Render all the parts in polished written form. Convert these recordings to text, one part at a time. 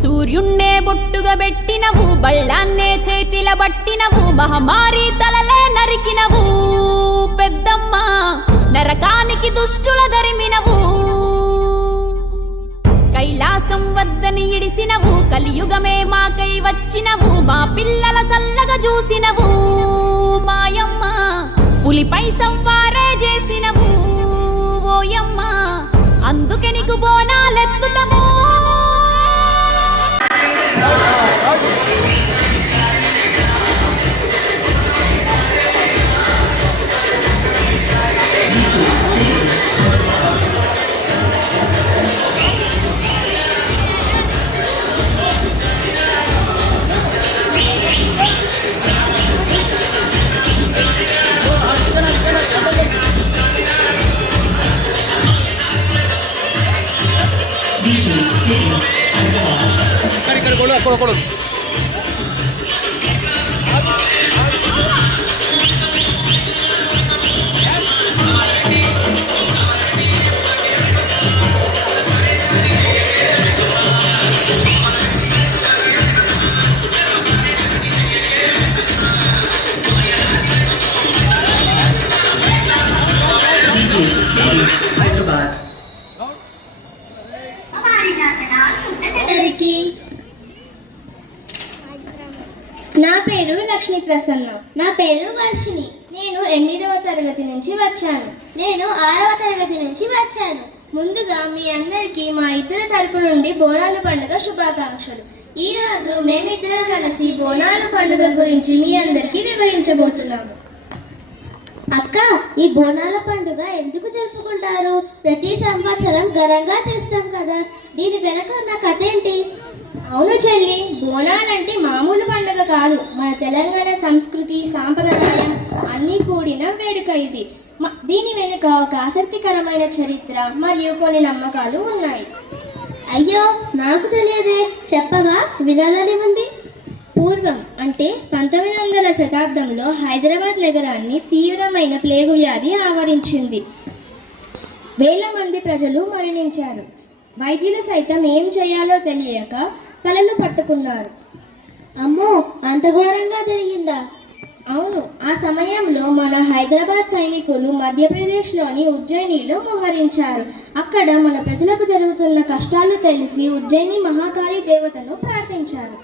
సూర్యున్నే బొట్టుగా పెట్టినవు, బళ్ళాన్నే చేతిల పట్టినవు, మహమారి తలలే నరికినవు పెద్దమ్మ, నరకానికి దుష్టుల దరిమినవు. కైలాసం వద్దని ఇడిసినవు, కలియుగమే మాకై వచ్చినవు, మా పిల్లల సల్లగా చూసినవు మాయమ్మ, పులిపై సవ్వారే చేసినవు ఓయమ్మ, అందుకే నీకు బోనాలెత్తుతము. నా పేరు లక్ష్మీ ప్రసన్న. నా పేరు వర్షిణి. నేను 8వ తరగతి నుంచి వచ్చాను. నేను 6వ తరగతి నుంచి వచ్చాను. ముందుగా మీ అందరికీ మా ఇద్దరు తరపు నుండి బోనాల పండుగ శుభాకాంక్షలు. ఈరోజు మేమిద్దరం కలిసి బోనాల పండుగ గురించి మీ అందరికీ వివరించబోతున్నాము. అక్క, ఈ బోనాల పండుగ ఎందుకు జరుపుకుంటారు? ప్రతి సంవత్సరం ఘనంగా చేస్తాం కదా, దీని వెనక ఉన్న కథ ఏంటి? అవును చెల్లి, బోనాలంటే మామూలు పండుగ కాదు. మన తెలంగాణ సంస్కృతి సాంప్రదాయం అన్నీ కూడిన వేడుక ఇది. దీని వెనుక ఒక ఆసక్తికరమైన చరిత్ర మరియు కొన్ని నమ్మకాలు ఉన్నాయి. అయ్యో, నాకు తెలియదే, చెప్పగా వినాలని ఉంది. పూర్వం అంటే 19వ శతాబ్దంలో హైదరాబాద్ నగరాన్ని తీవ్రమైన ప్లేగు వ్యాధి ఆవరించింది. వేల మంది ప్రజలు మరణించారు. వైద్యులు సైతం ఏం చేయాలో తెలియక తలలు పట్టుకున్నారు. అమ్మో, అంత ఘోరంగా జరిగిందా? అవును, ఆ సమయంలో మన హైదరాబాద్ సైనికులు మధ్యప్రదేశ్లోని ఉజ్జయినిలో మోహరించారు. అక్కడ మన ప్రజలకు జరుగుతున్న కష్టాలు తెలిసి ఉజ్జయిని మహాకాళి దేవతను ప్రార్థించారు.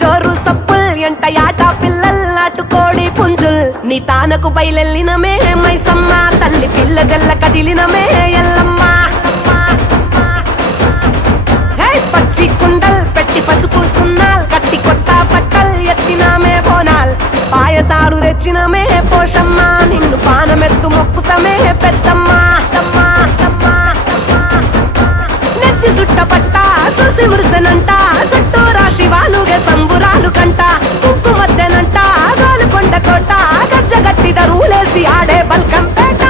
జోరు సప్పుల్ ఎంట యాట పిల్లల్ నాటుకోడి పుంజుల్ నీ తానకు బయలెల్లినమే మైసమ్మ, తల్లి పిల్ల జల్ల కదిలినమే ఎల్లమ్మ. పచ్చి కుండల్ పెట్టి పసుపు సున్నాల్ కట్టి కొత్త బట్టల్ ఎత్తినామే బోనాల్, పాయసాలు తెచ్చినమే పోషమ్మ, నిన్ను పానమెత్తు మొక్కుతమే పెద్దమ్మ. నెత్తి సుట్ట పట్ట చూసి మురిసెనంట, చుట్టూ రాశి వాలుగే సంబురాలు కంట, ఉక్కు మధ్యనంట గాలుకొండ కోట, గజ్జగట్టి దరువులేసి ఆడే బల్కం పేట.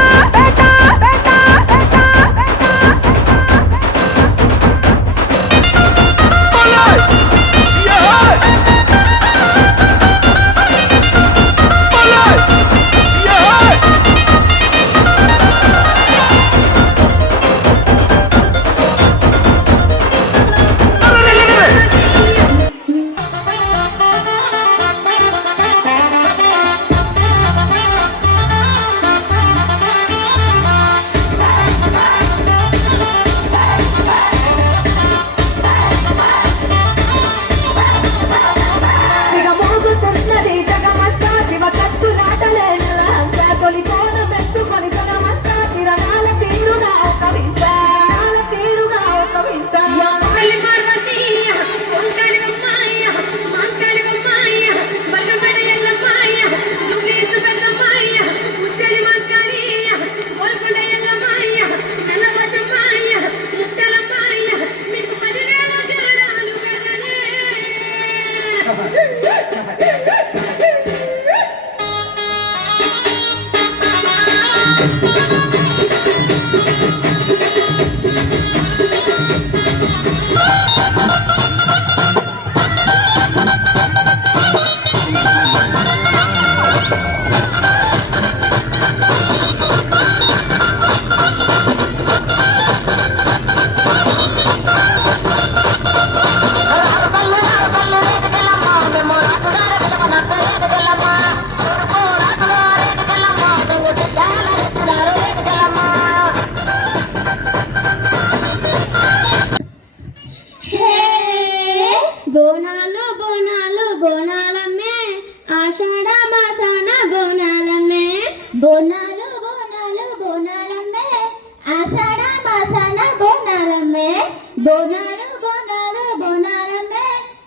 బోనాలు బోనాలు బోనాలమ్మే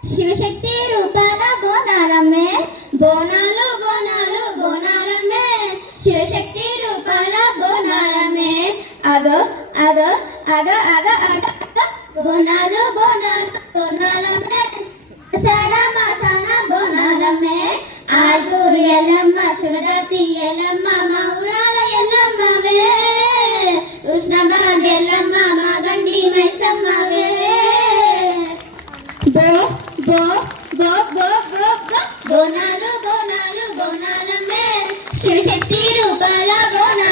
శివశక్తి రూపాల బోనాలమ్మే బోనాలు బోనాలు బోనాలమ్మే శివశక్తి రూపాల బోనాలమ్మే అగో అగో అగో అగో అగో బోనాలు బోనాలు బోనాలమ్మే సడ మాసాన బోనాలమ్మే ఆర్గూరు ఎల్లమ్మ శివరాత్రి ఎల్లమ్మ మా ఊరాల ఎల్లమ్మవే ఉష్ణబాద్ ఎల్లమ్మ మా గండి మైసమ్మవే బో బో బో బో బో బో బోనాలు బోనాలు బోనాలమ్మే శివశక్తి రూపాల బోనాలు